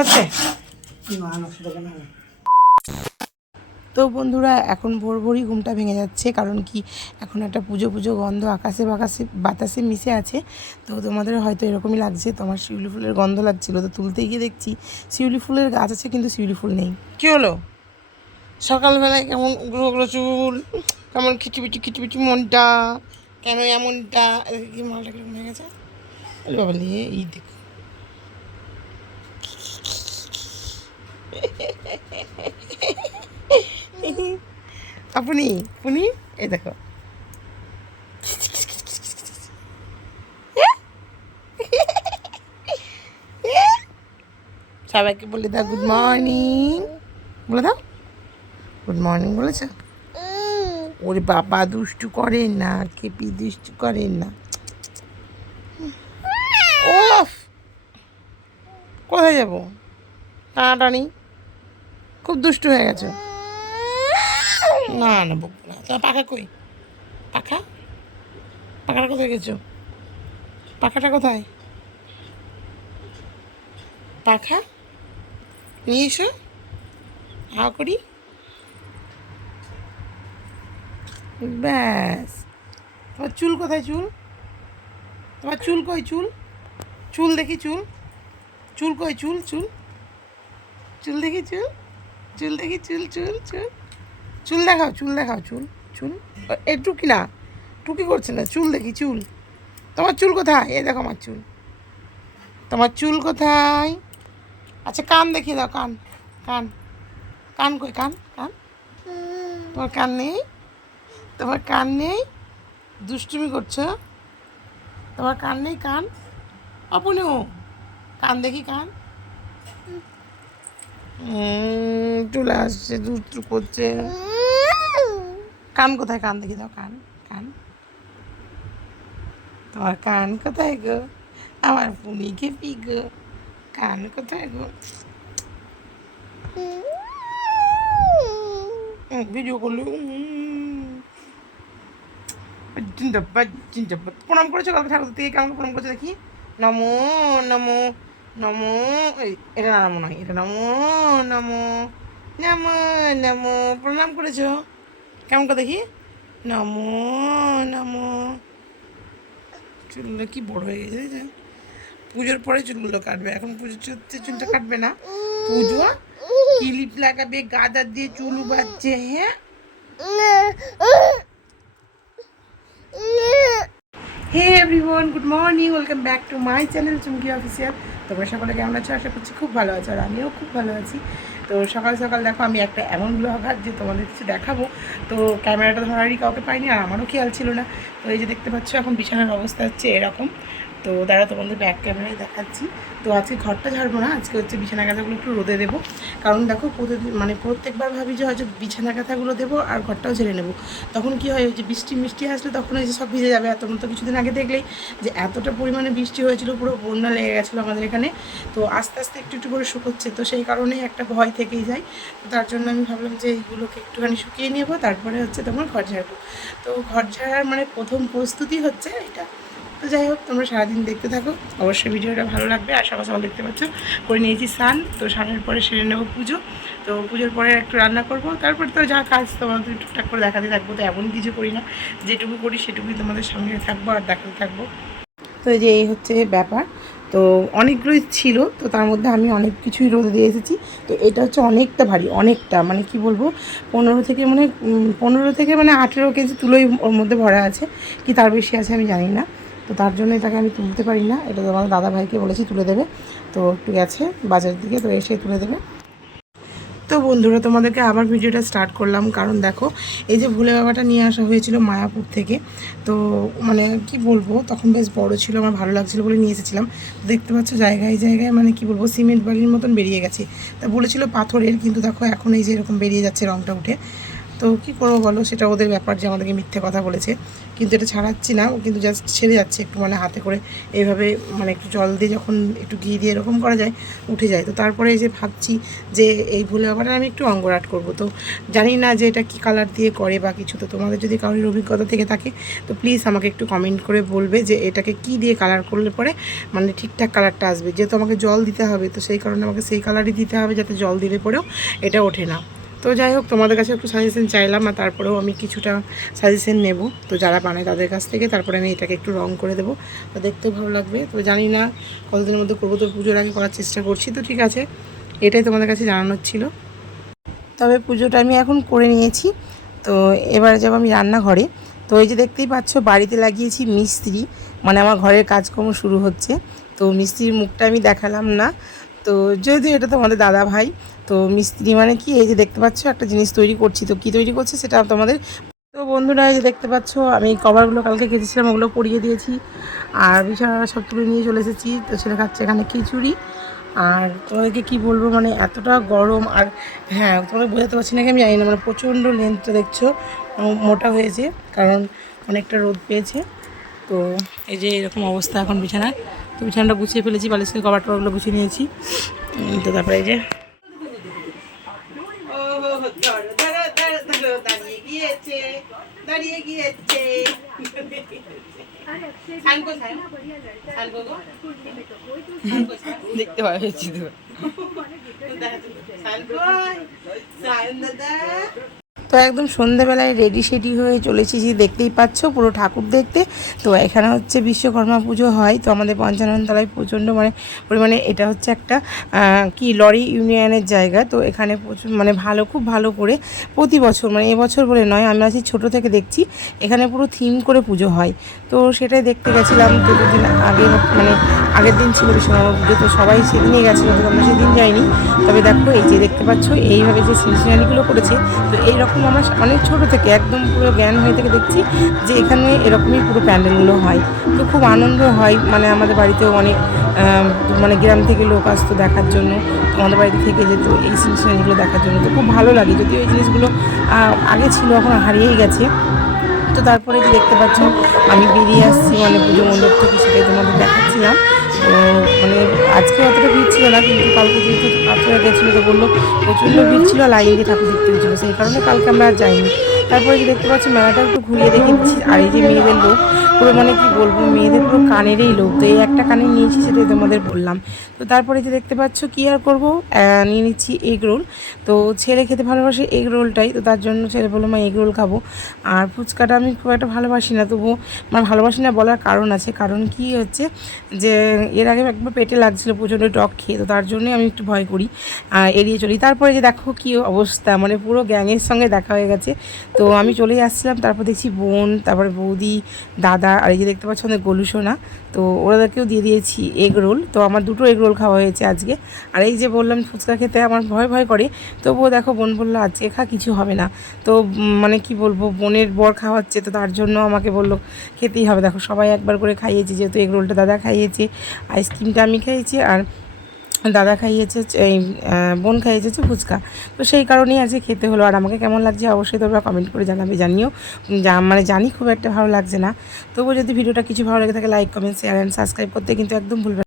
হচ্ছে না তো বন্ধুরা এখন ভোর ভোরই ঘুমটা ভেঙে যাচ্ছে কারণ কি? এখন একটা পুজো পুজো গন্ধ আকাশে বাকাশে বাতাসে মিশে আছে। তো তোমাদের হয়তো এরকমই লাগছে তোমার শিউলি ফুলের গন্ধ লাগছিল। তো তুলতে গিয়ে দেখছি শিউলি ফুলের গাছ আছে কিন্তু শিউলি ফুল নেই। কী হলো? সকালবেলায় কেমন গ্রহ গ্রো চুল কেমন খিচিবিচি খিচিবিচি মনটা কেন এমনটা? কি মালটা কীরকম হয়ে গেছে? বাবা নিয়ে এই দেখো। আপনি আপনি, এই দেখো। সবাইকে বলে দাও গুড মর্নিং বলে দাও। গুড মর্নিং বলেছ? ওর বাবা, দুষ্টু করেন না কেপি দুষ্টু করেন না। কোথায় যাব? টানাটানি। খুব দুষ্টু হয়ে গেছে। না না বকবো না। তোমার পাখা কই? পাখা? পাখাটা কোথায় গেছো? পাখাটা কোথায়? পাখা? নিয়ে এসো। হাওয়া করি। ব্যাস। তোমার চুল কোথায় চুল? তোমার চুল কই চুল? চুল দেখি চুল। চুল কই চুল? চুল? চুল দেখি চুল? চুল দেখি, চুল চুল চুল। চুল দেখাও চুল দেখাও, চুল চুল। এ টুকি না। টুকি করছে না। চুল দেখি, চুল। তোমার চুল কোথায়? এ দেখো আমার চুল। তোমার চুল কোথায়? আচ্ছা কান দেখিয়ে দাও, কান কান। কান কই, কান কান? তোমার কান নেই? তোমার কান নেই? দুষ্টুমি করছ? তোমার কান নেই, কান? আপনিও কান দেখি, কান? চলে আসছে দুষ্টু করছে। কান কোথায়? কান দেখি দাও, কান কান। তোমার কান কোথায় গো? আমার পুনি খেপি গো। কান কোথায় গো? ভিডিও করলে প্রণাম করেছ কালকে ঠাকুর থেকে? কেমন প্রণাম করেছ দেখি? নমো নমো। নমো এটা না, নমো নয়, এটা নমো নমো নমো নমো, প্রণাম করেছ। কেমন করে দেখি? নমো নমো। চুলগুলো কি বড় হয়ে গেছে পুজোর পরে চুলগুলো কাটবে, এখন পুজোর চলতে চুলটা কাটবে না। পুজো, ক্লিপ লাগাবে, গাদা দিয়ে চুল বাচ্ছে হ্যাঁ? Hey everyone good morning welcome back to my channel Chumki official তোমরা সকলে কেমন আছো? আশা করছি খুব ভালো আছো আর আমিও খুব ভালো আছি। তো সকাল সকাল দেখো, আমি একটা এমন ব্লগার যে তোমাদের কিছু দেখাবো। তো ক্যামেরাটা ধরারই কাউকে পাইনি আর আমারও খেয়াল ছিল না। তো এই যে দেখতে পাচ্ছ, এখন বিছানার অবস্থা হচ্ছে এরকম। তো দাঁড়া তোমাদের ব্যাক ক্যামেরায় দেখাচ্ছি। তো আজকে ঘরটা ঝাড়বো না, আজকে হচ্ছে বিছানা কাঁথাগুলো একটু রোদে দেবো। কারণ দেখো প্রতিদিন মানে প্রত্যেকবার ভাবি যে হয়তো বিছানা কাঁথাগুলো দেবো আর ঘরটাও ঝেড়ে নেব। তখন কি হয় যে বৃষ্টি মিষ্টি আসলে তখন ওই যে সব ভিজে যাবে। আর তোমরা তো কিছুদিন আগে দেখলেই যে এতটা পরিমাণে বৃষ্টি হয়েছিল, পুরো বন্যা লেগে গেছিল আমাদের এখানে। তো আস্তে আস্তে একটু একটু করে শুকোচ্ছে। তো সেই কারণেই একটা ভয় থেকেই যায়। তো তার জন্য আমি ভাবলাম যে এইগুলোকে একটুখানি শুকিয়ে নেব, তারপরে হচ্ছে তোমার ঘর ঝাড়বো। তো ঘর ঝাড়ার মানে প্রথম প্রস্তুতি হচ্ছে এটা। তো যাই হোক, তোমরা সারাদিন দেখতে থাকো। অবশ্যই ভিডিওটা ভালো লাগবে। আর সকাল দেখতে পাচ্ছ, করে নিয়েছি স্নান। তো স্নানের পরে সেরে নেব পুজো। তো পুজোর পরে একটু রান্না করব। তারপর তো যা কাজ তোমাদের টুকটাক করে দেখাতে থাকব। তো এমন কিছু করি না। যেটুকু করি সেটুকুই তোমাদের সঙ্গে থাকব আর দেখাতে থাকব। তো যে এই হচ্ছে ব্যাপার। তো অনেকগুলোই ছিল। তো তার মধ্যে আমি অনেক কিছুই রোদে দিয়ে এসেছি। তো এটা হচ্ছে অনেকটা ভারী, অনেকটা। মানে কি বলব? পনেরো থেকে মানে পনেরো থেকে মানে আঠেরো কেজি তুলোই ওর মধ্যে ভরা আছে। কি তার বেশি আছে আমি জানি না। তো তার জন্য এটাকে আমি তুলতে পারি না। এটা তো তোমার দাদা ভাইকে বলেছি তুলে দেবে। তো একটু গেছে বাজারের দিকে, তো এসে তুলে দেবে। তো বন্ধুরা, তোমাদেরকে আবার ভিডিওটা স্টার্ট করলাম। কারণ দেখো, এই যে ভুলে বাবাটা নিয়ে আসা হয়েছিল মায়াপুর থেকে, তো মানে কি বলব, তখন বেশ বড় ছিল, আমার ভালো লাগছিল বলে নিয়ে এসেছিলাম। দেখতে পাচ্ছ, জায়গায় জায়গায় মানে কি বলব, সিমেন্ট বালির মতন বেরিয়ে গেছে। তা বলেছিল পাথরের, কিন্তু দেখো, এখন এই যে এরকম বেরিয়ে যাচ্ছে রংটা উঠে। তো কী করব বলো? সেটা ওদের ব্যাপার যে আমাদেরকে মিথ্যে কথা বলেছে। কিন্তু এটা ছাড়াচ্ছি না, ও কিন্তু জাস্ট ছেড়ে যাচ্ছে একটু মানে হাতে করে। এইভাবে মানে একটু জল দিয়ে যখন একটু ঘি দিয়ে এরকম করা যায়, উঠে যায়। তো তারপরে যে ভাবছি যে এই ভুলে আবার আমি একটু অঙ্গরাট করব। তো জানি না যে এটা কী কালার দিয়ে করে বা কিছু। তো তোমাদের যদি কারোর অভিজ্ঞতা থেকে থাকে, তো প্লিজ আমাকে একটু কমেন্ট করে বলবে যে এটাকে কি দিয়ে কালার করলে পরে মানে ঠিকঠাক কালারটা আসবে। যেহেতু আমাকে জল দিতে হবে, তো সেই কারণে আমাকে সেই কালারই দিতে হবে যাতে জল দিলে পরেও এটা ওঠে না। তো যাই হোক, তোমাদের কাছে একটু সাজেশন চাইলাম আর তারপরেও আমি কিছুটা সাজেশন নেব। তো যারা বানায় তাদের কাছ থেকে, তারপরে আমি এটাকে একটু রং করে দেবো। তো দেখতেও ভালো লাগবে। তো জানি না কতদিনের মধ্যে করব, তো পুজোর আগে করার চেষ্টা করছি। তো ঠিক আছে, এটাই তোমাদের কাছে জানানোর ছিল। তবে পুজোটা আমি এখন করে নিয়েছি। তো এবারে যাব আমি রান্নাঘরে। তো এই যে দেখতেই পাচ্ছ, বাড়িতে লাগিয়েছি মিস্ত্রি। মানে আমার ঘরের কাজকর্ম শুরু হচ্ছে। তো মিস্ত্রির মুখটা আমি দেখালাম না। তো যদিও এটা তোমাদের দাদা ভাই, তো মিস্ত্রি মানে কি, এই যে দেখতে পাচ্ছ একটা জিনিস তৈরি করছি, তো কি তৈরি করছে সেটা তোমাদের। তো বন্ধুরা, এই যে দেখতে পাচ্ছ, আমি কভারগুলো কালকে কেটেছিলাম ওগুলো পরিয়ে দিয়েছি, আর বিছানা সব তুলে নিয়ে চলে এসেছি, তো ছেলে খাচ্ছে এখানে খিচুড়ি। আর তোমাদেরকে কি বলব মানে এতটা গরম, আর হ্যাঁ তোমাদের বোঝাতে পারছি না কি, আমি জানি না মানে প্রচণ্ড লেন্থটা দেখছ মোটা হয়েছে, কারণ অনেকটা রোদ পেয়েছে। তো এই যে এরকম অবস্থা এখন বিছানার। তো বিছানাটা গুছিয়ে ফেলেছি বালিশের কভার টভারগুলো গুছিয়ে নিয়েছি। তো তারপরে এই যে দাঁড়িয়ে গিয়েছে দাঁড়িয়ে গিয়েছে দেখতে পাওয়া যাচ্ছি তো। তো একদম সন্ধেবেলায় রেডি সেডি হয়ে চলেছি, যে দেখতেই পাচ্ছ, পুরো ঠাকুর দেখতে। তো এখানে হচ্ছে বিশ্বকর্মা পুজো হয়। তো আমাদের পঞ্চাননতলায় প্রচণ্ড মানে পরিমাণে এটা হচ্ছে একটা কি লরি ইউনিয়নের জায়গা। তো এখানে প্রচুর মানে ভালো, খুব ভালো করে প্রতি বছর মানে এবছর বলে নয় আমরা আছি ছোটো থেকে দেখছি, এখানে পুরো থিম করে পুজো হয়। তো সেটাই দেখতে গেছিলাম তো দুদিন আগে মানে আগের দিন ছিল বিশ্বকর্মা পুজো, তো সবাই সেদিনই গেছিল তো আমরা সেদিন যাইনি। তবে দেখো, এই যে দেখতে পাচ্ছ, এইভাবে যে সিনসিনারিগুলো করেছে, তো এইরকম আমরা অনেক ছোট থেকে একদম পুরো জ্ঞান হয়ে থেকে দেখছি যে এখানে এরকমই পুরো প্যান্ডেলগুলো হয়। তো খুব আনন্দ হয় মানে আমাদের বাড়িতেও অনেক মানে গ্রাম থেকে লোক আসতো দেখার জন্য আমাদের বাড়িতে থেকে যেত এই সিনসিনারিগুলো দেখার জন্য। তো খুব ভালো লাগে। যদিও এই জিনিসগুলো আগে ছিল, এখন হারিয়েই গেছে। তো তারপরে দেখতে পাচ্ছ, আমি বেরিয়ে আসছি মানে পুজো মণ্ডপ থেকে সেটাই তোমাদের দেখাচ্ছিলাম। মানে আজকে অতটা ভিড় ছিল না, কিন্তু কালকে যেহেতু আপনারা গেছিল, তো বলল প্রচণ্ড ভিড় ছিল লাইন দিয়ে ঠাকুর দেখতে হয়েছিল। সেই কারণে কালকে আমরা যাইনি। তারপরে যে দেখতে পাচ্ছি মেলাটা একটু ঘুরিয়ে দেখে দিচ্ছি আর এই যে মেয়েদের লোক পুরো মানে কি বলব, মেয়েদের পুরো কানেরই লোক তো এই একটা কানে নিয়েছি সেটাই তোমাদের বললাম। তো তারপরে যে দেখতে পাচ্ছ কি আর করব? নিয়ে নিচ্ছি এগ রোল তো ছেলে খেতে ভালোবাসে এগ রোলটাই তো তার জন্য ছেলে বলল, মা এগ রোল খাব। আর ফুচকাটা আমি খুব একটা ভালোবাসি না। তবুও মানে ভালোবাসি না বলার কারণ আছে। কারণ কি হচ্ছে যে, এর আগে একবার পেটে লাগছিল প্রচণ্ড টক খেয়ে। তো তার জন্যই আমি একটু ভয় করি এড়িয়ে চলি। তারপরে যে দেখো কি অবস্থা মানে পুরো গ্যাংয়ের সঙ্গে দেখা হয়ে গেছে। তো আমি চলেই আসছিলাম, তারপর দেখছি বোন, তারপরে বৌদি, দাদা, আর এই যে দেখতে পাচ্ছ আমাদের গলুসোনা তো ওরাদেরকেও দিয়ে দিয়েছি এগ রোল তো আমার দুটো এগ রোল খাওয়া হয়েছে আজকে। আর এই যে বললাম, ফুচকা খেতে আমার ভয় ভয় করে। তবুও দেখো, বোন বলল, আজকে খা, কিছু হবে না। তো মানে কি বলব, বোনের বর খাওয়াচ্ছে, তো তার জন্য আমাকে বলল, খেতেই হবে। দেখো, সবাই একবার করে খাইয়েছে, যেহেতু এগ রোলটা দাদা খাইয়েছে আইসক্রিমটা আমি খাইয়েছি, আর দাদা খাইয়েছে, এই বোন খাইয়েছে যে ফুচকা। তো সেই কারণেই আজকে খেতে হলো। আর আমাকে কেমন লাগছে অবশ্যই তোমরা কমেন্ট করে জানাবে, জানিও। মানে জানি খুব একটা ভালো লাগছে না। তবুও যদি ভিডিওটা কিছু ভালো লেগে থাকে like comment share and subscribe করতে কিন্তু একদম ভুলবে।